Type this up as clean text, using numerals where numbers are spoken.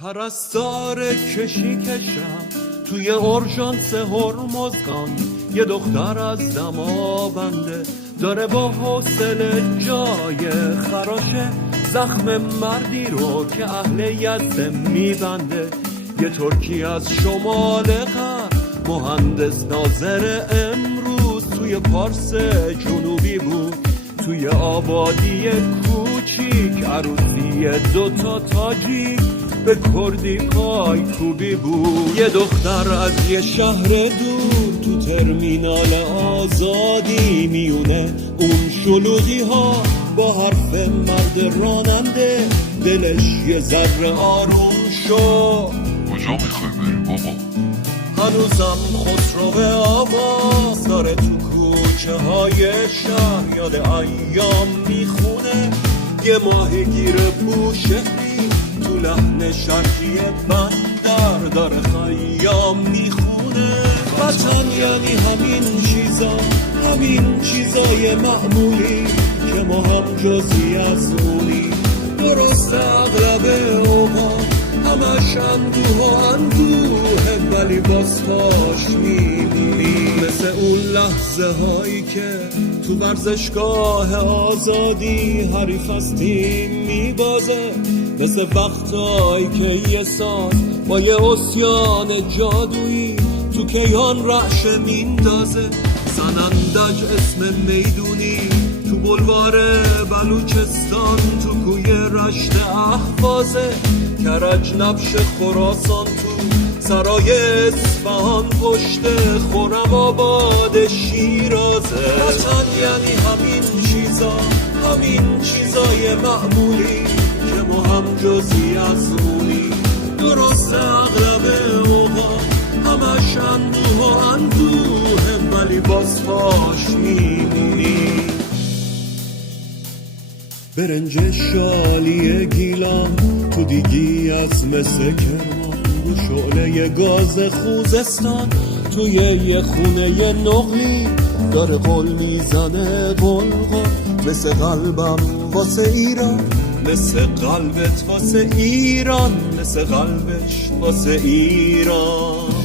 پرستار کشی کشم توی اورژانس هرمزگان، یه دختر از دماونده داره با حوصله جای خراشه زخم مردی رو که اهل یزده میبنده. یه ترکی از شمال غرب مهندس ناظر امروز توی پارس جنوبی بود، توی آبادی کوچیک عروسی دوتا تاجیک به کردی پای کوبی بود. یه دختر از یه شهر دور تو ترمینال آزادی میونه اون شلوغی ها با حرف مرد راننده دلش یه ذره آروم شد. کجا میخوای بری بابا؟ هنوزم خسرو آواز داره تو کوچه های شهر، یاد ایام میخونه یه ماهگیر پوشهری تو لحن شرقی بندر داره خیام میخونه. وطن یعنی همین چیزا، همین چیزای معمولی که ما هم جزی از اونی. درست اغلب اوقات همش اندوه و اندوه، ولی باز پاش میمونی. مثل اون لحظه هایی که تو ورزشگاه آزادی حریف از تیم میبازه، مثل وقتایی که یه ساز با یه عصیان جادویی تو کیهان رعشه میندازه. سنندج اسم میدونی تو بلوار بلوچستان، تو کوی رشت اهوازه، کرج نبش خراسان تو سرای اصفهان، پشت خرم آباد شیرازه. وطن یعنی همین چیزا، همین چیزای معمولی که ما هم جزی از اونی. درست اغلب اوقات همش اندوه و اندوه، ولی باز پاش میمونی. برنج شالی گیلان تو دیگی از مثل کرمان، رو شعله گاز خوزستان توی یه خونه نقلی داره قول میزنه قلقا. مثل قلبم واسه ایران، مثل قلبت واسه ایران، مثل قلبش واسه ایران.